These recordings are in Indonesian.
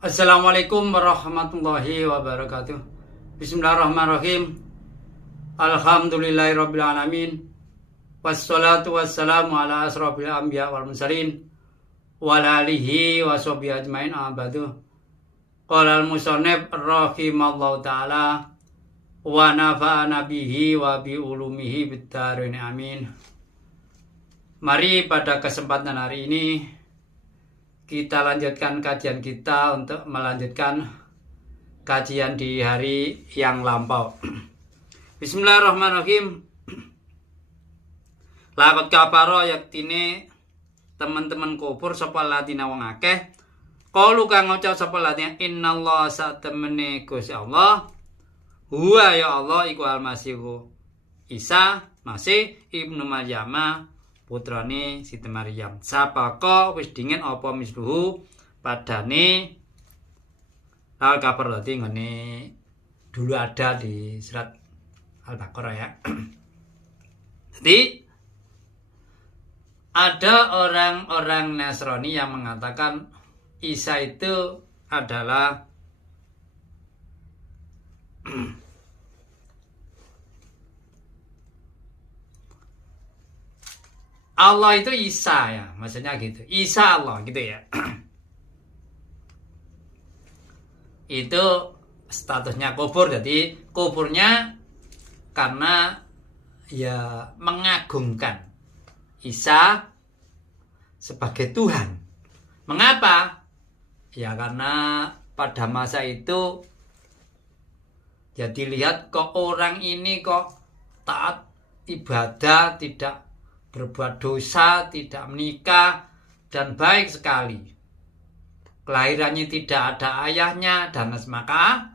Assalamualaikum warahmatullahi wabarakatuh. Bismillahirrahmanirrahim. Alhamdulillahirabbil alamin. Wassalatu wassalamu ala asrofil anbiya wal mursalin wa ala alihi wa sahbihi ajmain abadu. Qala al-musannif rahimallahu taala wa nafa'ana bihi wa bi ulumihi bid-dharain amin. Mari pada kesempatan hari ini kita lanjutkan kajian kita untuk melanjutkan kajian di hari yang lampau. Bismillahirrahmanirrahim. Laqad kafara yaktine teman-teman kufur sapa ladina wong akeh. Qalu kang ngucap sapa ladina innallaha satemene Gusti Allah. Huwa ya Allah iku al-Masihu Isa Masih Ibnu Maryam putrane Siti Maryam. Sapaka wis dingin apa misluhu padane al-kafar tadi ngene dulu ada di surat Al-Baqarah ya. Jadi ada orang-orang Nasrani yang mengatakan Isa itu adalah Allah itu Isa ya, maksudnya gitu. Isa Allah gitu ya. Itu statusnya kufur, jadi kufurnya karena ya mengagungkan Isa sebagai Tuhan. Mengapa? Ya karena pada masa itu ya dilihat kok orang ini kok taat ibadah, tidak berbuat dosa, tidak menikah, dan baik sekali. Kelahirannya tidak ada ayahnya, dan maka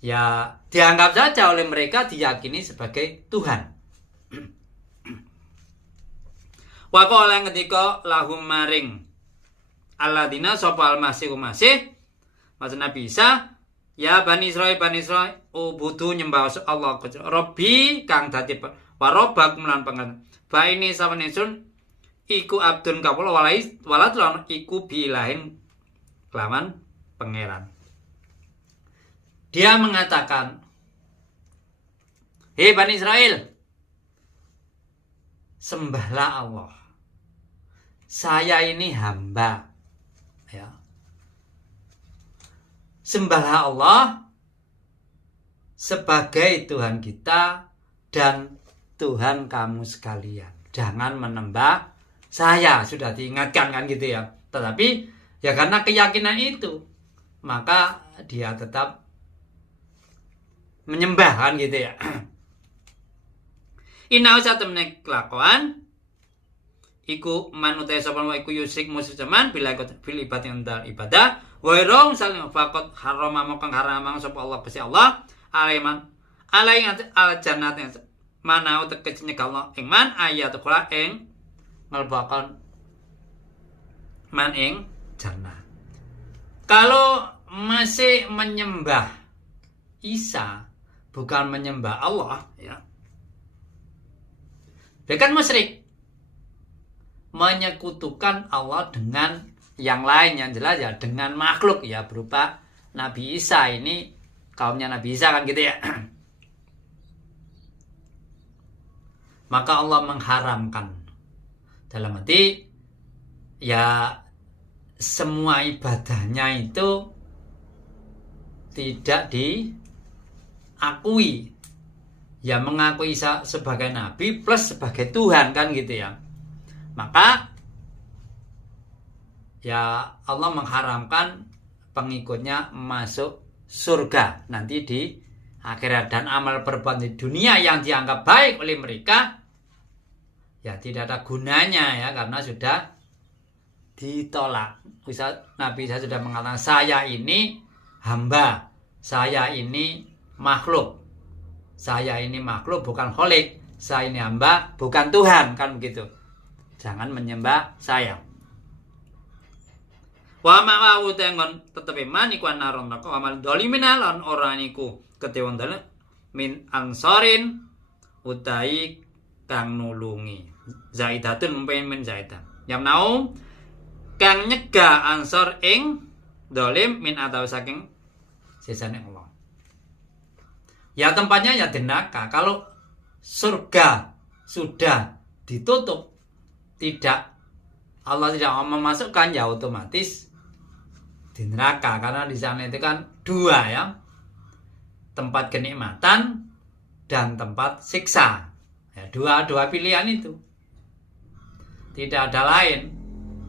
ya dianggap saja oleh mereka diyakini sebagai Tuhan. Wa qala ketika lahum maring alladzina sapa al-masih maksud Nabi Isa, ya Bani Israil ubudu nyembah Allah Rabbi kang dadi warobak melan pangan. Ba ini sawenesun iku abdun kawula walat lan iku bilahin kelawan pangeran. Dia mengatakan, "Hei Bani Israel, sembahlah Allah. Saya ini hamba." Ya. Sembahlah Allah sebagai Tuhan kita dan Tuhan kamu sekalian. Jangan menembak saya. Sudah diingatkan kan gitu ya. Tetapi ya karena keyakinan itu, maka dia tetap menyembah kan gitu ya. Inau satemene kelakuan iku manutai sapa iku yusik musyrik zaman bila fil ibadah wa rom salim faqat harama mongkang haramang sapa Allah Gusti Allah alaiman al jannat mana utek kecinyegal ing man ayat kula ing ngelbakan man ing jannah. Kalau masih menyembah Isa bukan menyembah Allah ya. Dia kan musyrik, menyekutukan Allah dengan yang lain, yang jelas ya dengan makhluk ya berupa Nabi Isa. Ini kaumnya Nabi Isa kan gitu ya. Maka Allah mengharamkan dalam arti ya semua ibadahnya itu tidak diakui, ya mengakui Isa sebagai Nabi plus sebagai Tuhan kan gitu ya. Maka ya Allah mengharamkan pengikutnya masuk surga nanti di akhirat, dan amal perbuatan di dunia yang dianggap baik oleh mereka ya tidak ada gunanya ya karena sudah ditolak. Nabi Isa sudah mengatakan saya ini hamba, saya ini makhluk, bukan kholik, saya ini hamba bukan Tuhan kan begitu. Jangan menyembah saya. Wa ma'u tengon tetep iman iku anaron neraka amal dolimin lan ora niku ketewan dalem min ansarin utai kang nulungi. Zaidatun mumpen men zaidah. Yamnau kang nyegah ansor ing dolim min atau saking sisane Allah. Ya tempatnya ya di neraka. Kalau surga sudah ditutup, tidak, Allah tidak mau memasukkan, ya otomatis di neraka. Karena di sana itu kan dua ya, tempat kenikmatan dan tempat siksa. Ya, dua pilihan itu, tidak ada lain.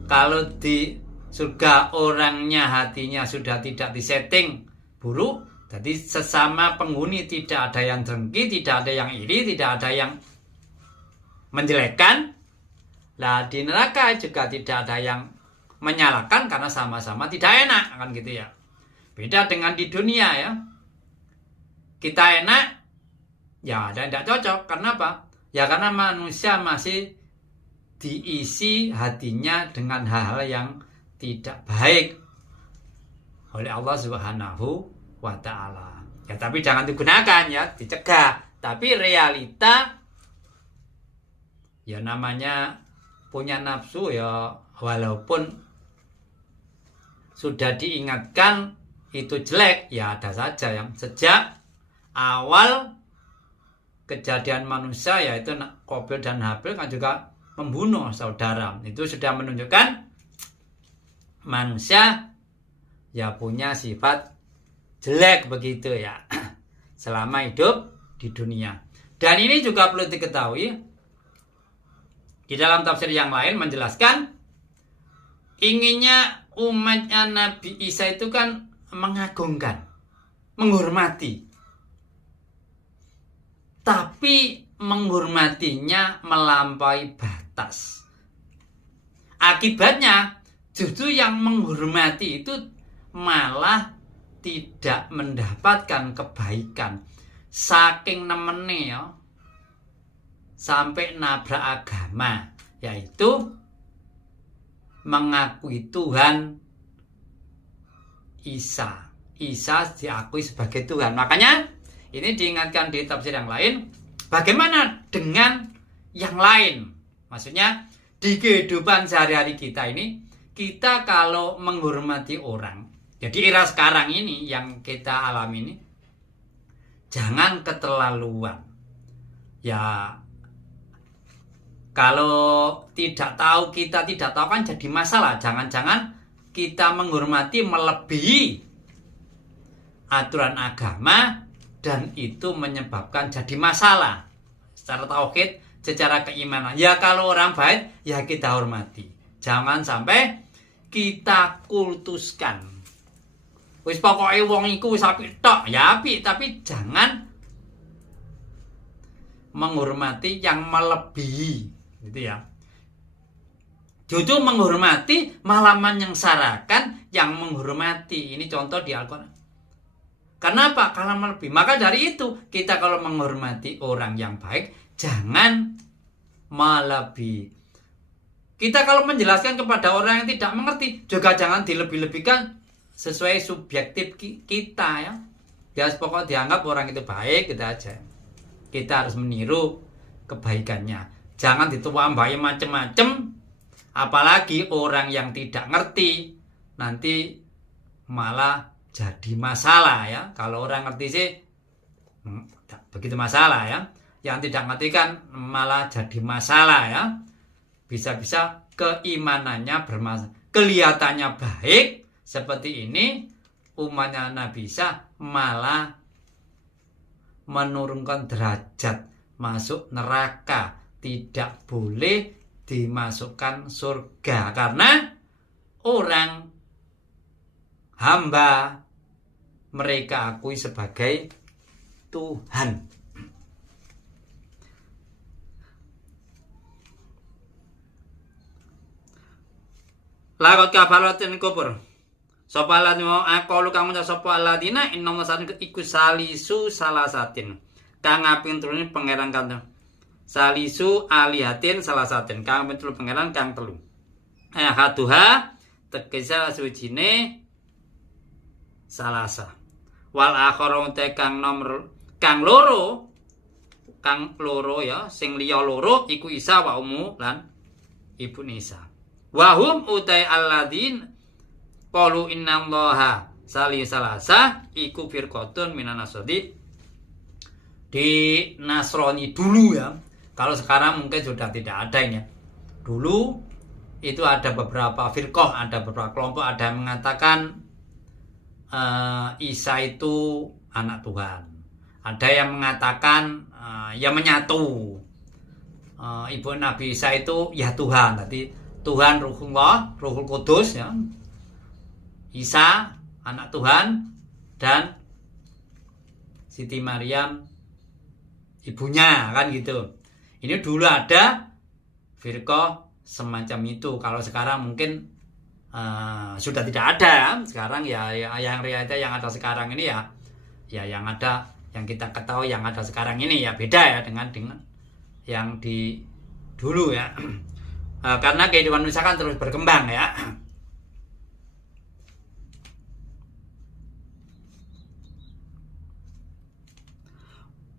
Kalau di surga orangnya hatinya sudah tidak disetting buruk, jadi sesama penghuni tidak ada yang dengki, tidak ada yang iri, tidak ada yang menjelekkan. Lah di neraka juga tidak ada yang menyalahkan karena sama-sama tidak enak, kan gitu ya. Beda dengan di dunia ya. Kita enak, ya ada yang tidak cocok. Karena apa? Ya karena manusia masih diisi hatinya dengan hal-hal yang tidak baik oleh Allah Subhanahu wa ta'ala. Ya tapi jangan digunakan ya, dicegah. Tapi realita ya namanya punya nafsu ya, walaupun sudah diingatkan itu jelek, ya ada saja yang sejak awal kejadian manusia yaitu Qabil dan Habil kan juga membunuh saudara. Itu sudah menunjukkan manusia ya punya sifat jelek begitu ya selama hidup di dunia. Dan ini juga perlu diketahui, di dalam tafsir yang lain menjelaskan inginnya umatnya Nabi Isa itu kan mengagungkan, menghormati. Tapi menghormatinya melampaui batas. Akibatnya justru yang menghormati itu malah tidak mendapatkan kebaikan. Saking nemene ya, sampai nabrak agama, yaitu mengakui Tuhan Isa. Isa diakui sebagai Tuhan. Makanya ini diingatkan di tafsir yang lain. Bagaimana dengan yang lain? Maksudnya di kehidupan sehari-hari kita ini, kita kalau menghormati orang, jadi era sekarang ini yang kita alami ini, jangan keterlaluan. Ya kalau tidak tahu, kita tidak tahu kan jadi masalah. Jangan-jangan kita menghormati melebihi aturan agama dan itu menyebabkan jadi masalah secara tauhid, secara keimanan. Ya kalau orang baik ya kita hormati. Jangan sampai kita kultuskan. Wis pokoke wong iku wis apik tok, ya apik, tapi jangan menghormati yang melebihi. Gitu ya. Justru menghormati malah menyengsarakan yang menghormati. Ini contoh di Al-Quran. Kenapa? Karena melebihi. Maka dari itu kita kalau menghormati orang yang baik, jangan melebihi. Kita kalau menjelaskan kepada orang yang tidak mengerti, juga jangan dilebih-lebihkan sesuai subjektif kita ya. Ya pokoknya dianggap orang itu baik, gitu aja. Kita harus meniru kebaikannya. Jangan dituambahi macam-macam, apalagi orang yang tidak ngerti nanti malah jadi masalah ya. Kalau orang ngerti sih begitu masalah ya. Yang tidak ngerti kan malah jadi masalah ya. Bisa-bisa keimanannya bermasalah. Kelihatannya baik seperti ini, umatnya Nabi Isa malah menurunkan derajat, masuk neraka. Tidak boleh dimasukkan surga karena orang hamba mereka akui sebagai Tuhan. Lakot kafaratin kubur. Sapa ladina aqalu kang ngucap sapa ladina innallaha sanin iku salisu salasatin. Kang aping turune pangeran kanto. Salisu alihatin salasatin. Kang pintul pangeran kang telu. Haduha tegese suwijine salasa. Wal akharu te kang nomor kang loro ya, sing liya loro iku Isa wa Ummu lan ibu Isa. Wahum utai alladin qalu innallaha salasa iku firqatun minan nasrani. Di Nasrani dulu ya. Kalau sekarang mungkin sudah tidak ada ini. Dulu itu ada beberapa firqah, ada beberapa kelompok, ada yang mengatakan Isa itu anak Tuhan. Ada yang mengatakan ya menyatu. Ibu Nabi Isa itu ya Tuhan. Jadi Tuhan Ruhullah, Ruhul Kudus ya. Isa anak Tuhan dan Siti Maryam ibunya kan gitu. Ini dulu ada firqah semacam itu. Kalau sekarang mungkin sudah tidak ada. Sekarang ya yang realita yang ada sekarang ini ya yang ada, yang kita ketahui yang ada sekarang ini ya beda ya dengan yang di dulu ya. Karena kehidupan manusia kan terus berkembang ya.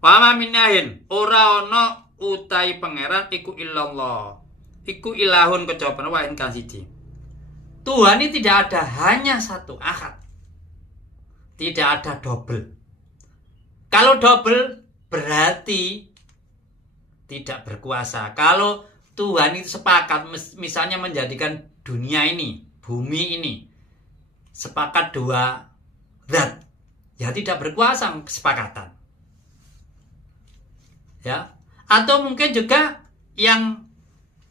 Wama minahin ora ana utai pangeran iku illallah. Iku ilahun kejawaban wahin kan siji. Tuhan ini tidak ada hanya satu, ahad. Tidak ada double. Kalau double berarti tidak berkuasa. Kalau Tuhan itu sepakat misalnya menjadikan dunia ini, bumi ini sepakat dua zat, ya tidak berkuasa kesepakatan. Ya, atau mungkin juga yang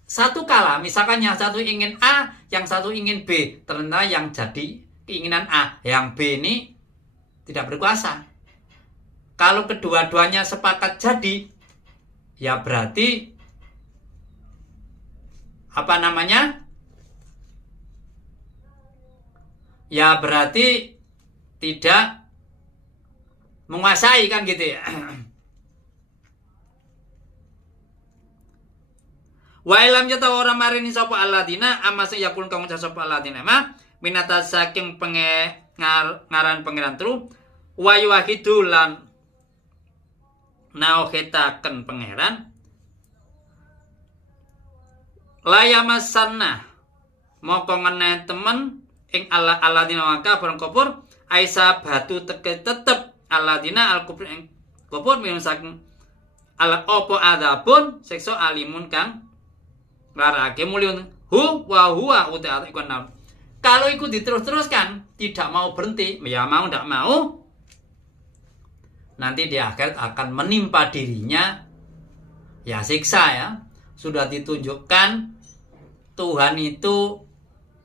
satu kalah, misalkan yang satu ingin A, yang satu ingin B, ternyata yang jadi keinginan A, yang B ini tidak berkuasa. Kalau kedua-duanya sepakat jadi, ya berarti apa namanya? Ya berarti tidak menguasai kan gitu ya. Wa ilam jata ora marini sapa alladzina amma sayakun kang ucap sapa alladzina ma minata saking ngaran pangeran telu wa yuwahidulan naohetaken pangeran layamasanna moko ngeneh temen ing alladzina maka bareng kubur aisa batu tetep alladzina al kubur ing kubur minum saking ala opo adapun sekso alimun kang larake muliun wa huwa uta ikon. Kalau ikut diterus-teruskan tidak mau berhenti, ya mau tidak mau nanti di akhirat akan menimpa dirinya ya siksa ya. Sudah ditunjukkan Tuhan itu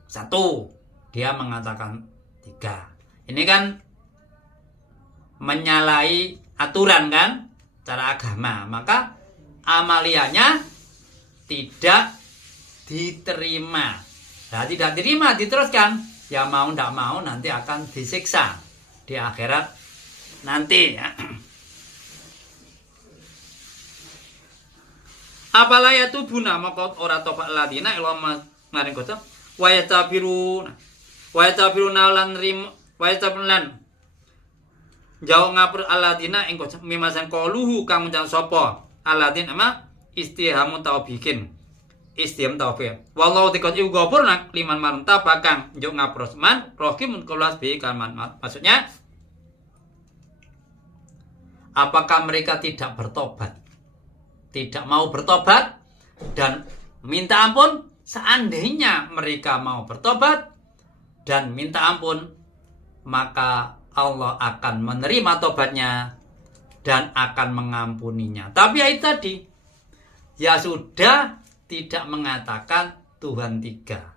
satu, dia mengatakan tiga. Ini kan menyalahi aturan kan cara agama, maka amaliannya tidak diterima. Nah, tidak diterima diteruskan, ya mau tidak mau nanti akan disiksa di akhirat nanti ya. Apalah ya tubuna maka ora tobat ladina ilmu maring kota wa yatabiruna lan rim wa yatabulan jauh ngapur aladina ing kota mimasan qaluhu kang ngucap sapa aladin ama istihamu tau bikin istiham tau bikin wallahu tikot iku gopur nak liman marunta bakang njuk ngapros man rohimun kelas bi kalman. Maksudnya apakah mereka tidak bertobat, tidak mau bertobat dan minta ampun? Seandainya mereka mau bertobat dan minta ampun, maka Allah akan menerima tobatnya dan akan mengampuninya. Tapi ya itu tadi, ya sudah tidak mengatakan Tuhan tiga,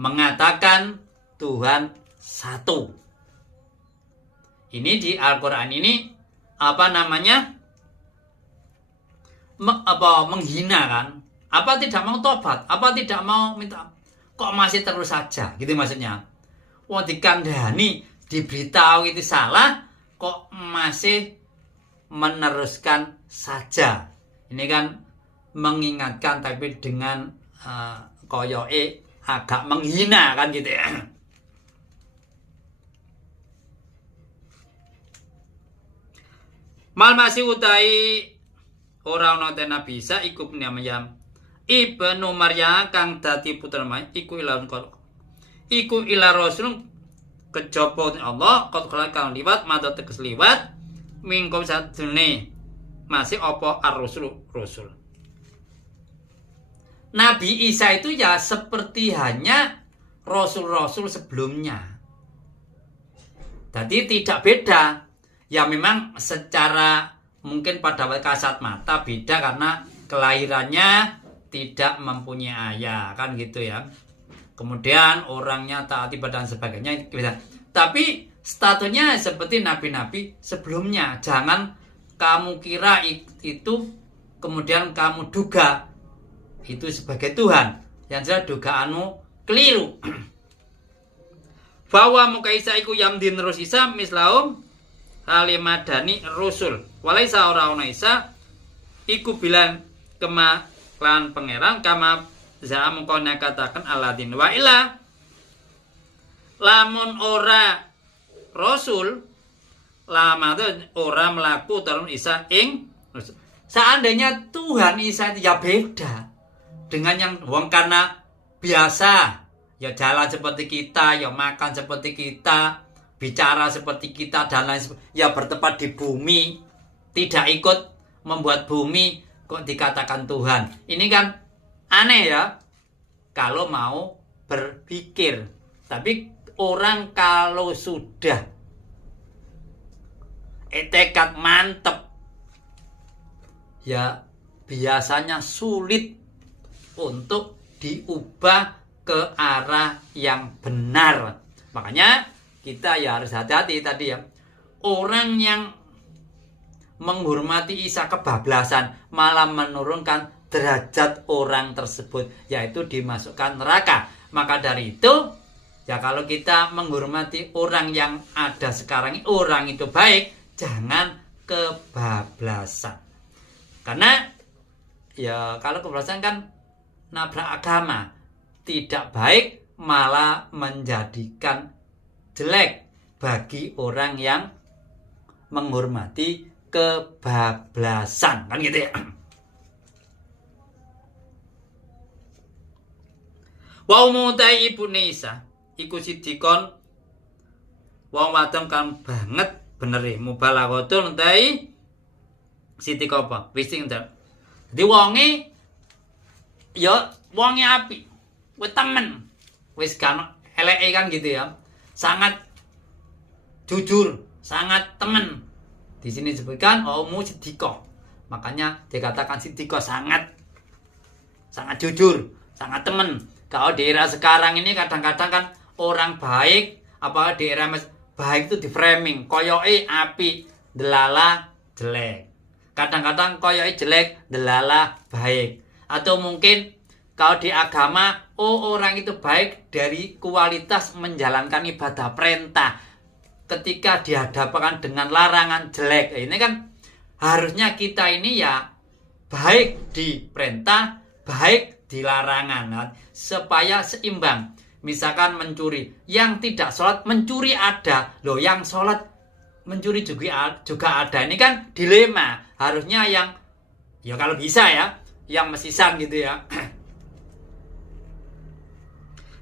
mengatakan Tuhan satu. Ini di Al-Quran ini apa namanya? Menghina kan? Apa tidak mau tobat? Apa tidak mau minta? Kok masih terus saja? Gitu maksudnya. Wah dikandani, diberitahu itu salah, kok masih meneruskan saja. Ini kan mengingatkan tapi dengan koyoke agak menghina kan gitu ya. Mal masih utai orang nonton Nabi Isa ikut Maryam Ibnu Maryam kang dadi putra Maryam iku ilahun kok iku ila rasul kejaba Allah qad khalaqal liwat mata teges liwat mingkum sadene masih apa ar-rusul rasul. Nabi Isa itu ya seperti hanya rasul-rasul sebelumnya. Jadi tidak beda. Ya memang secara mungkin pada kasat mata beda karena kelahirannya tidak mempunyai ayah kan gitu ya. Kemudian orangnya taat ibadah dan sebagainya beda. Tapi statusnya seperti nabi-nabi sebelumnya. Jangan kamu kira itu kemudian kamu duga itu sebagai Tuhan. Yang jelas dugaanmu keliru. Bahwa muka Isa iku yamdin rusisa mislaum halimadani rusul. Walaisa ora Isa iku bilan kema lan pangeran kama za'am kona katakan aladin wa ila lamun ora rasul lama itu ora melaku turun Isa ing seandainya Tuhan Isa itu ya beda dengan yang wong karena biasa ya jalan seperti kita, ya makan seperti kita, bicara seperti kita dan lain sebagainya, ya bertempat di bumi, tidak ikut membuat bumi kok dikatakan Tuhan. Ini kan aneh ya kalau mau berpikir. Tapi orang kalau sudah tekad mantep ya biasanya sulit untuk diubah ke arah yang benar. Makanya kita ya harus hati-hati tadi ya. Orang yang menghormati Isa kebablasan malah menurunkan derajat orang tersebut, yaitu dimasukkan neraka. Maka dari itu ya kalau kita menghormati orang yang ada sekarang, orang itu baik, jangan kebablasan. Karena ya kalau kebablasan kan nabrak agama, tidak baik, malah menjadikan jelek bagi orang yang menghormati kebablasan, kan gitu ya. Wa umutai ibu Isa iku sidikon wong wadon kan banget bener e mubalaghatun utai sidik apa wis sing dadi wonge ya wonge apik, wis temen, wis kan eleke kan gitu ya. Sangat jujur, sangat temen. Di sini disebutkan omu sidiko. Makanya dikatakan sidiko sangat jujur, sangat temen. Kalau di era sekarang ini kadang-kadang kan orang baik, apa di era baik itu di framing, koyoke api, delala jelek. Kadang-kadang koyoke jelek, delala baik. Atau mungkin kalau di agama, orang itu baik dari kualitas menjalankan ibadah perintah. Ketika dihadapkan dengan larangan jelek, ini kan harusnya kita ini ya baik di perintah, baik di larangan, supaya seimbang. Misalkan mencuri, yang tidak sholat mencuri ada, loh yang sholat mencuri juga ada. Ini kan dilema. Harusnya yang ya kalau bisa ya, yang mesisan gitu ya.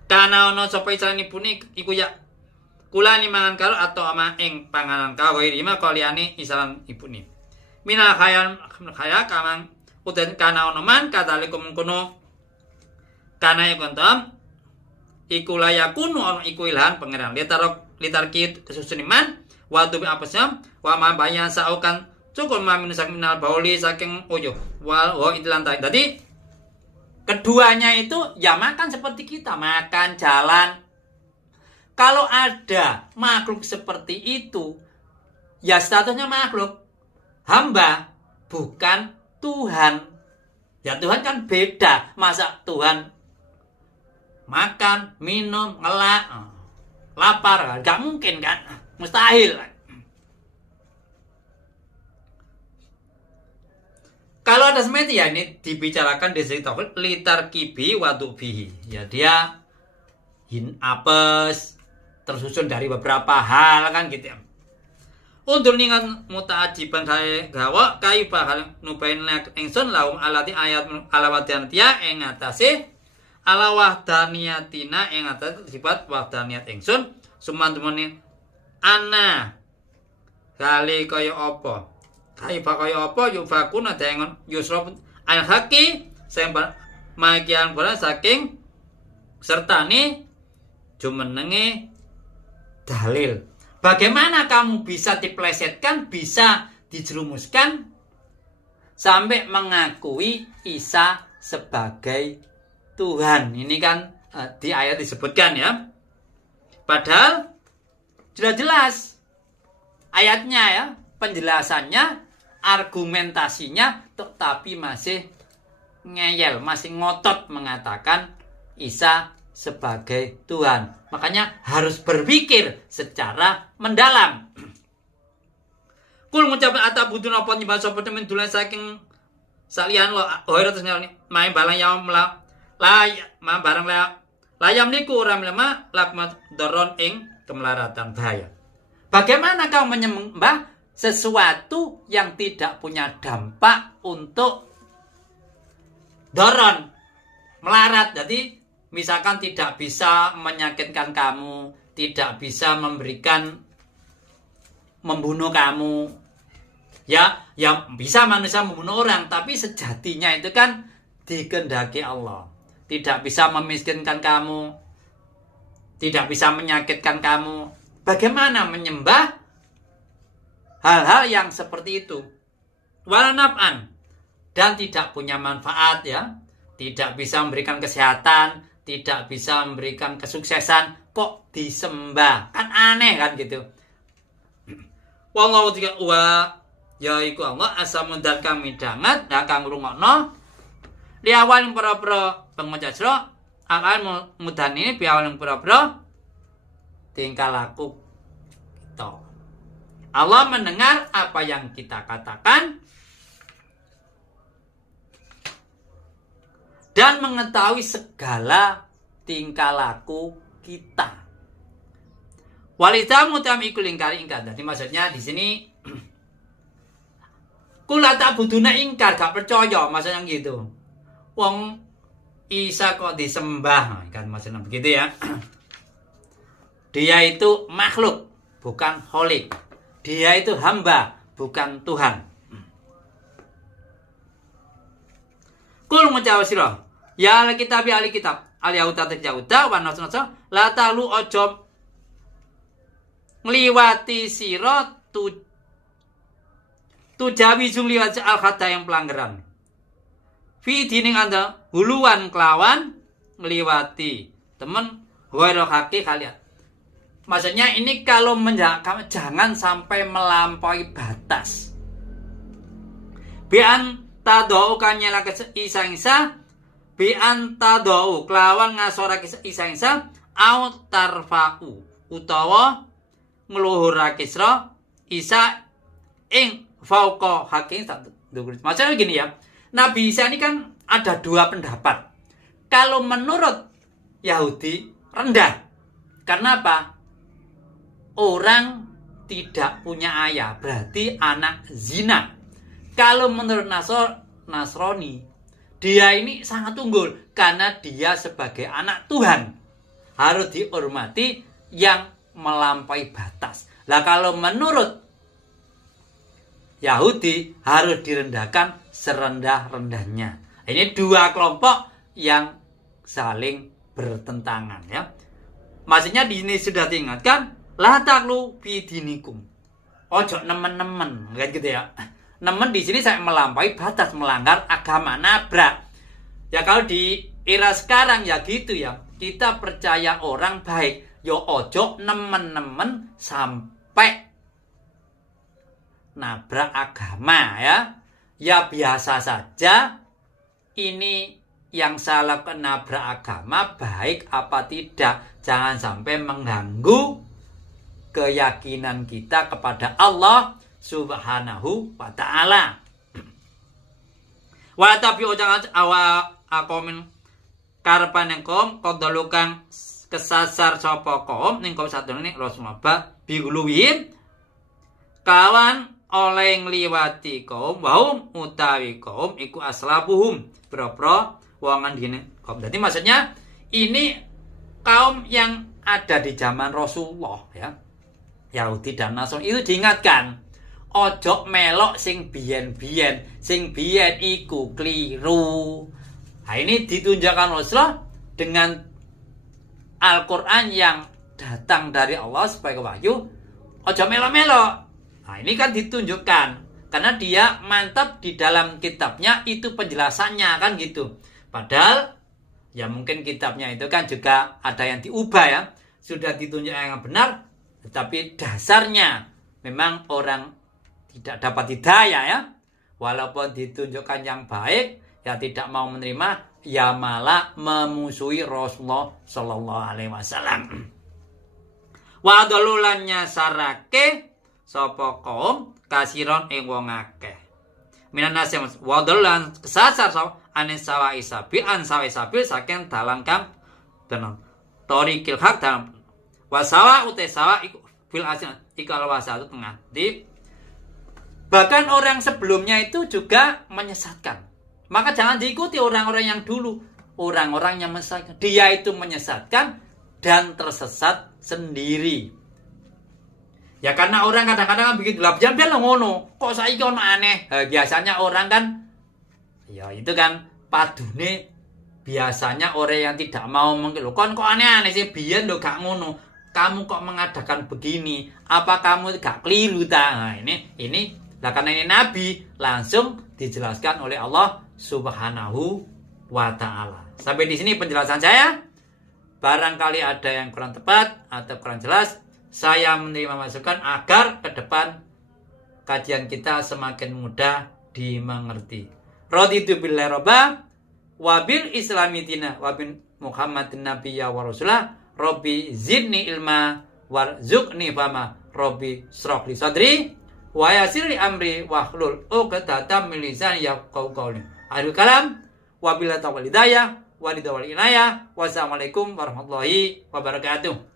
Karena ono sapa isalane ibune iku ya kula ni mangan karo atau ama ing panganan karo lima kaliane isalan ibune. Minal khaya kamang uten kana ono man katalikum kono kana kontom iku layakun ono iku ilhan pangeran litar kit kesusun iman waktu apesam wa ma bayan saukan cukup mamin minal bauli saking oyo wal wa itlan tadi. Jadi keduanya itu ya makan seperti kita, makan, jalan. Kalau ada makhluk seperti itu, ya statusnya makhluk. Hamba, bukan Tuhan. Ya Tuhan kan beda. Masa Tuhan makan, minum, ngelak, lapar? Gak mungkin kan? Mustahil. Kalau ada seperti ya ini dibicarakan di sini litar kibi wadu bihi. Ya dia apes tersusun dari beberapa hal kan gitu ya. Untuk ningan mutaajiban saya gawa kayu bakal nubain ingsun laum alati ayat alawatian tia ing atase ala wahdaniyatina ing atas sifat wahdaniyat ingsun sumantemene ana kali kaya apa kaifa kaya apa yufakuna dengan yusraf al haqi sing makian bola saking sertane jumenenge dalil. Bagaimana kamu bisa diplesetkan, bisa dijerumuskan sampai mengakui Isa sebagai Tuhan. Ini kan di ayat disebutkan ya. Padahal jelas-jelas ayatnya ya, penjelasannya, argumentasinya, tetapi masih ngeyel, masih ngotot mengatakan Isa sebagai Tuhan. Makanya harus berpikir secara mendalam. Kul ngucapkan atabudun apa nyembah sapa temen dulan saking salian lo ora terus main balang yang barang layam niku ora mlema lakmat daron ing kemelaratan bahaya. Bagaimana kau menyembah sesuatu yang tidak punya dampak untuk doron melarat? Jadi misalkan tidak bisa menyakitkan kamu, tidak bisa membunuh kamu. Ya, yang bisa manusia membunuh orang, tapi sejatinya itu kan dikehendaki Allah. Tidak bisa memiskinkan kamu, tidak bisa menyakitkan kamu. Bagaimana menyembah hal-hal yang seperti itu? Wala naf'an, dan tidak punya manfaat ya. Tidak bisa memberikan kesehatan, tidak bisa memberikan kesuksesan, kok disembah? Kan aneh kan gitu. Wallahu ta'ala wa yaiku Allah asamun dan kami dangat dan kang rungokno li awal yang pura-pura pengucap sira akan mudan ini biawal yang pura-pura tingkah laku kita. Allah mendengar apa yang kita katakan dan mengetahui segala tingkah laku kita. Walidha mutam iku lingkari ingkar. Jadi maksudnya di sini kula tak buduna ingkar, gak percaya, maksudnya gitu. Wong Isa kok disembah, kan maksudnya begitu ya. Dia itu makhluk, bukan kholik. Dia itu hamba, bukan Tuhan. Kul ngucap sira, ya ahli kitab ya ahli kitab, al yahuda yahuda wa nasrani la talu ojo ngliwati sira tujawi liwat al khata yang pelanggaran. Fi dining anda huluan kelawan ngliwati temen ghairu haqi kalian. Maksudnya ini kalau jangan sampai melampaui batas. Bian tadau kanyela isa bian tadau kelawan ngasora isa au tarfa'u utawa ngluhurake sira Isa ing fauqa hakim. Maksudnya gini ya, Nabi Isa ini kan ada dua pendapat. Kalau menurut Yahudi rendah. Karena apa? Orang tidak punya ayah, berarti anak zina. Kalau menurut Nasrani, dia ini sangat unggul karena dia sebagai anak Tuhan. Harus dihormati yang melampaui batas. Lah kalau menurut Yahudi harus direndahkan serendah-rendahnya. Ini dua kelompok yang saling bertentangan ya. Maksudnya di sini sudah diingatkan, la taqlu fi dinikum. Ojo nemen-nemen, kan gitu ya. Nemen di sini saya melampaui batas, melanggar agama, nabrak. Ya kalau di era sekarang ya gitu ya. Kita percaya orang baik, yo ojo nemen-nemen sampai nabrak agama ya. Ya biasa saja. Ini yang salah nabrak agama baik apa tidak. Jangan sampai mengganggu keyakinan kita kepada Allah Subhanahu wa ta'ala. Wa tapi jangan awamin karepan engkom kodalukan kesasar sapa kaum ning kaum satune Rasulullah biguluwin kawan oleh ngliwati kaum waum utawi kaum iku aslabuhum propro wongan gini. Jadi maksudnya ini kaum yang ada di zaman Rasulullah ya. Yahudi dan Nasrani itu diingatkan, ojo melok sing biyen-biyen, sing biyen iku keliru. Nah, ini ditunjukkan Rasulullah dengan Al-Qur'an yang datang dari Allah sebagai wahyu. Ojo melok-melok. Nah, ini kan ditunjukkan karena dia mantap di dalam kitabnya itu penjelasannya kan gitu. Padahal ya mungkin kitabnya itu kan juga ada yang diubah ya. Sudah ditunjukkan yang benar, tetapi dasarnya memang orang tidak dapat hidayah ya. Walaupun ditunjukkan yang baik, ya tidak mau menerima, ya malah memusuhi Rasulullah Shallallahu Alaihi Wasallam. Wa dolulannya sarake sapa kaum kasiron ing wong akeh. Minan nasi wa dolan kesasar sapa anis sawa isabil an sawa isabil saking dalan kang tenan. Torikil hak dalam wasawa utai sawa iku fil asin ikal wasatu tengah. Bahkan orang sebelumnya itu juga menyesatkan. Maka jangan diikuti orang-orang yang dulu. Orang-orang yang menyesatkan. Dia itu menyesatkan dan tersesat sendiri. Ya karena orang kadang-kadang bikin gelap jam dia ngono. Kok saiki ono aneh? Biasanya orang kan ya itu kan padune biasanya orang yang tidak mau mengeluh. Kok aneh-aneh sih biyen lho gak ngono. Kamu kok mengadakan begini? Apa kamu gak keliru ta? Nah, ini lah karena ini nabi langsung dijelaskan oleh Allah Subhanahu wa taala. Sampai di sini penjelasan saya. Barangkali ada yang kurang tepat atau kurang jelas, saya menerima masukan agar ke depan kajian kita semakin mudah dimengerti. Raditu billahi robba wa bil islami dina wa bin Muhammadin nabiyya wa rasulah. Rabbi zidni ilma warzuqni fama. Rabbi shrah li sadri wa yassir li amri wahlul 'uqdatam min lisani yafqahu qawli. Akhirul kalam wa billahi taufiq hidayah wa ridha wal inayah. Wassalamualaikum warahmatullahi wabarakatuh.